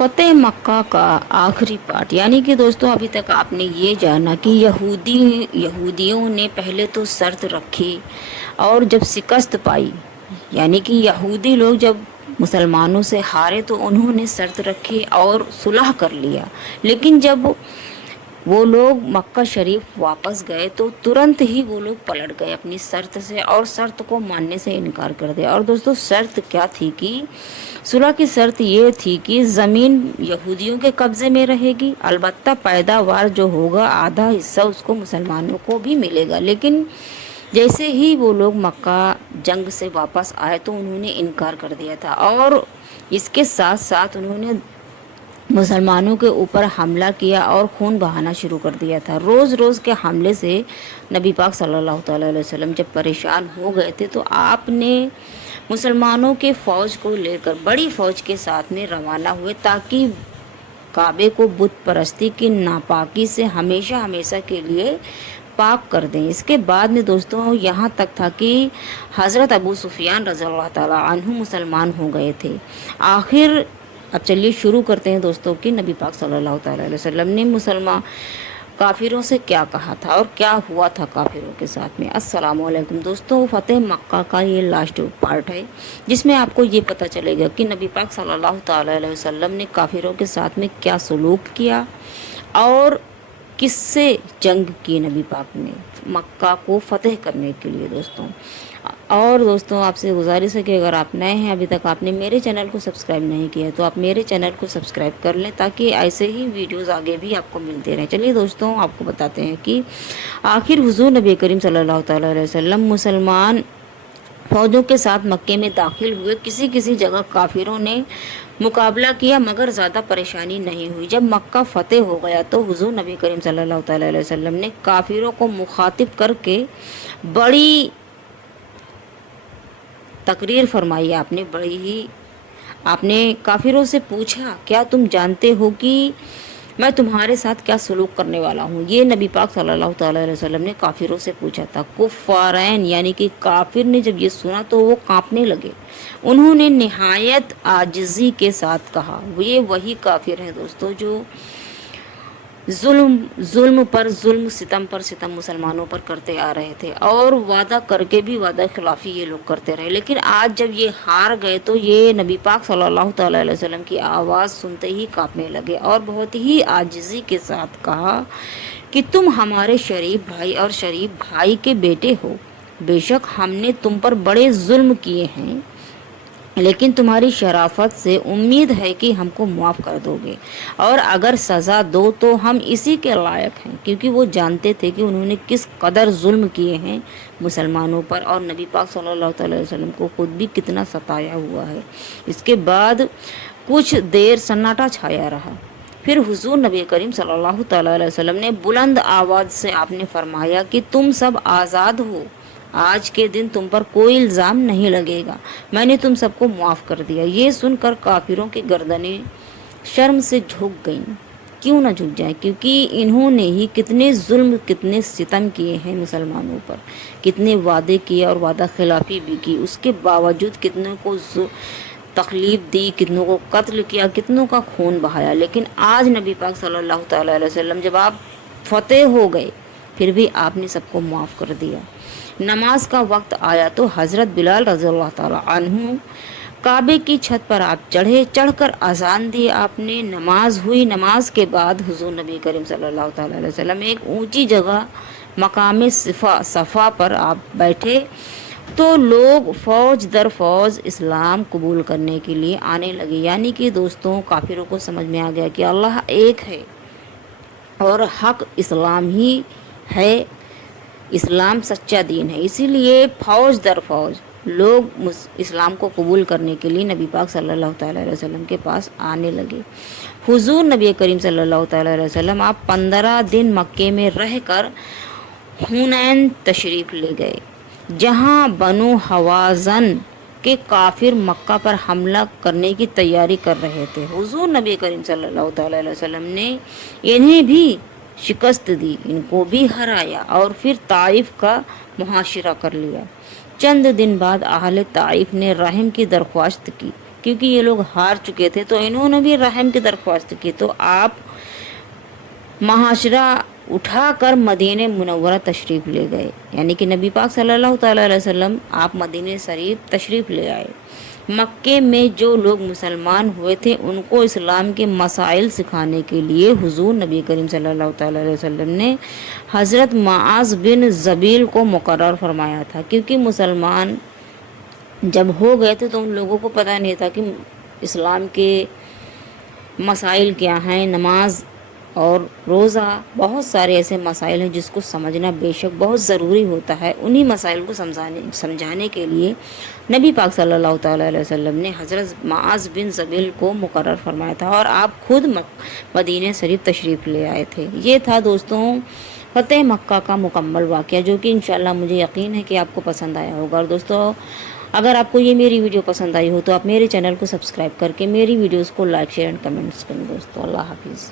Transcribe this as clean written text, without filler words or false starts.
فتح مکہ کا آخری پارٹ، یعنی کہ دوستوں ابھی تک آپ نے یہ جانا کہ یہودیوں نے پہلے تو شرط رکھی اور جب شکست پائی، یعنی کہ یہودی لوگ جب مسلمانوں سے ہارے تو انہوں نے شرط رکھی اور صلح کر لیا، لیکن جب وہ لوگ مکہ شریف واپس گئے تو ترنت ہی وہ لوگ پلٹ گئے اپنی شرط سے اور شرط کو ماننے سے انکار کر دیا۔ اور دوستوں شرط کیا تھی کہ صلح کی شرط یہ تھی کہ زمین یہودیوں کے قبضے میں رہے گی، البتہ پیداوار جو ہوگا آدھا حصہ اس کو مسلمانوں کو بھی ملے گا، لیکن جیسے ہی وہ لوگ مکہ جنگ سے واپس آئے تو انہوں نے انکار کر دیا تھا، اور اس کے ساتھ ساتھ انہوں نے مسلمانوں کے اوپر حملہ کیا اور خون بہانا شروع کر دیا تھا۔ روز روز کے حملے سے نبی پاک صلی اللہ تعالیٰ علیہ وسلم جب پریشان ہو گئے تھے تو آپ نے مسلمانوں کے فوج کو لے کر بڑی فوج کے ساتھ میں روانہ ہوئے تاکہ کعبے کو بت پرستی کی ناپاکی سے ہمیشہ ہمیشہ کے لیے پاک کر دیں۔ اس کے بعد میں دوستوں یہاں تک تھا کہ حضرت ابو سفیان رضی اللہ تعالیٰ عنہ مسلمان ہو گئے تھے۔ آخر اب چلیے شروع کرتے ہیں دوستوں کہ نبی پاک صلی اللہ تعالیٰ علیہ وسلم نے مسلمان کافروں سے کیا کہا تھا اور کیا ہوا تھا کافروں کے ساتھ میں۔ السلام علیکم دوستوں، فتح مکہ کا یہ لاسٹ پارٹ ہے جس میں آپ کو یہ پتہ چلے گا کہ نبی پاک صلی اللہ تعالیٰ علیہ وسلم نے کافروں کے ساتھ میں کیا سلوک کیا اور کس سے جنگ کی نبی پاک نے مکہ کو فتح کرنے کے لیے دوستوں۔ اور دوستوں آپ سے گزارش ہے کہ اگر آپ نئے ہیں ابھی تک آپ نے میرے چینل کو سبسکرائب نہیں کیا تو آپ میرے چینل کو سبسکرائب کر لیں تاکہ ایسے ہی ویڈیوز آگے بھی آپ کو ملتے رہیں۔ چلیے دوستوں آپ کو بتاتے ہیں کہ آخر حضور نبی کریم صلی اللہ تعالیٰ علیہ وسلم مسلمان فوجوں کے ساتھ مکے میں داخل ہوئے۔ کسی جگہ کافروں نے مقابلہ کیا مگر زیادہ پریشانی نہیں ہوئی۔ جب مکہ فتح ہو گیا تو حضور نبی کریم صلی اللہ تعالیٰ علیہ وسلم نے کافروں کو مخاطب کر کے بڑی تقریر فرمائی۔ آپ نے کافروں سے پوچھا کیا تم جانتے ہو کہ میں تمہارے ساتھ کیا سلوک کرنے والا ہوں؟ یہ نبی پاک صلی اللہ تعالیٰ علیہ وسلم نے کافروں سے پوچھا تھا۔ کفارین یعنی کہ کافر نے جب یہ سنا تو وہ کانپنے لگے۔ انہوں نے نہایت عاجزی کے ساتھ کہا، یہ وہی کافر ہیں دوستوں جو ظلم پر ظلم، ستم پر ستم مسلمانوں پر کرتے آ رہے تھے اور وعدہ کر کے بھی وعدہ خلافی یہ لوگ کرتے رہے، لیکن آج جب یہ ہار گئے تو یہ نبی پاک صلی اللہ تعالیٰ علیہ وسلم کی آواز سنتے ہی کانپنے لگے اور بہت ہی عاجزی کے ساتھ کہا کہ تم ہمارے شریف بھائی اور شریف بھائی کے بیٹے ہو، بے شک ہم نے تم پر بڑے ظلم کیے ہیں لیکن تمہاری شرافت سے امید ہے کہ ہم کو معاف کر دو گے، اور اگر سزا دو تو ہم اسی کے لائق ہیں، کیونکہ وہ جانتے تھے کہ انہوں نے کس قدر ظلم کیے ہیں مسلمانوں پر اور نبی پاک صلی اللہ تعالیٰ علیہ وسلم کو خود بھی کتنا ستایا ہوا ہے۔ اس کے بعد کچھ دیر سناٹا چھایا رہا، پھر حضور نبی کریم صلی اللہ تعالیٰ علیہ وسلم نے بلند آواز سے آپ نے فرمایا کہ تم سب آزاد ہو، آج کے دن تم پر کوئی الزام نہیں لگے گا، میں نے تم سب کو معاف کر دیا۔ یہ سن کر کافروں کی گردنیں شرم سے جھک گئیں۔ کیوں نہ جھک جائیں، کیونکہ انہوں نے ہی کتنے ظلم کتنے ستم کیے ہیں مسلمانوں پر، کتنے وعدے کیے اور وعدہ خلافی بھی کی، اس کے باوجود کتنوں کو تکلیف دی، کتنوں کو قتل کیا، کتنوں کا خون بہایا، لیکن آج نبی پاک صلی اللہ تعالیٰ علیہ وسلم جب آپ فتح ہو گئے پھر بھی آپ نے سب کو معاف کر دیا۔ نماز کا وقت آیا تو حضرت بلال رضی اللہ تعالیٰ عنہ کعبے کی چھت پر آپ چڑھ کر اذان دی۔ آپ نے نماز ہوئی، نماز کے بعد حضور نبی کریم صلی اللہ تعالیٰ علیہ وسلم ایک اونچی جگہ مقام صفا پر آپ بیٹھے تو لوگ فوج در فوج اسلام قبول کرنے کے لیے آنے لگے، یعنی کہ دوستوں کافروں کو سمجھ میں آ گیا کہ اللہ ایک ہے اور حق اسلام ہی ہے، اسلام سچا دین ہے، اسی لیے فوج در فوج لوگ اسلام کو قبول کرنے کے لیے نبی پاک صلی اللہ تعالیٰ علیہ وسلم کے پاس آنے لگے۔ حضور نبی کریم صلی اللہ تعالیٰ علیہ وسلم آپ 15 دن مکے میں رہ کر حنین تشریف لے گئے، جہاں بنو حوازن کے کافر مکہ پر حملہ کرنے کی تیاری کر رہے تھے۔ حضور نبی کریم صلی اللہ تعالیٰ علیہ وسلم نے انہیں بھی شکست دی، ان کو بھی ہرایا اور پھر طائف کا محاصرہ کر لیا۔ چند دن بعد اہل طائف نے رحم کی درخواست کی، کیونکہ یہ لوگ ہار چکے تھے تو انہوں نے بھی رحم کی درخواست کی، تو آپ معاشرہ اٹھا کر مدینہ منورہ تشریف لے گئے، یعنی کہ نبی پاک صلی اللہ تعالیٰ علیہ وسلم آپ مدینہ شریف تشریف لے آئے۔ مکے میں جو لوگ مسلمان ہوئے تھے ان کو اسلام کے مسائل سکھانے کے لیے حضور نبی کریم صلی اللہ تعالیٰ علیہ وسلم نے حضرت معاذ بن جبیل کو مقرر فرمایا تھا، کیونکہ مسلمان جب ہو گئے تھے تو ان لوگوں کو پتہ نہیں تھا کہ اسلام کے مسائل کیا ہیں، نماز اور روزہ، بہت سارے ایسے مسائل ہیں جس کو سمجھنا بے شک بہت ضروری ہوتا ہے۔ انہی مسائل کو سمجھانے کے لیے نبی پاک صلی اللہ تعالیٰ علیہ وسلم نے حضرت معاذ بن جبیل کو مقرر فرمایا تھا اور آپ خود مدینہ شریف تشریف لے آئے تھے۔ یہ تھا دوستوں فتح مکہ کا مکمل واقعہ، جو کہ انشاءاللہ مجھے یقین ہے کہ آپ کو پسند آیا ہوگا۔ اور دوستوں اگر آپ کو یہ میری ویڈیو پسند آئی ہو تو آپ میرے چینل کو سبسکرائب کر کے میری ویڈیوز کو لائک شیئر اینڈ کمنٹس کریں دوستوں۔ اللہ حافظ۔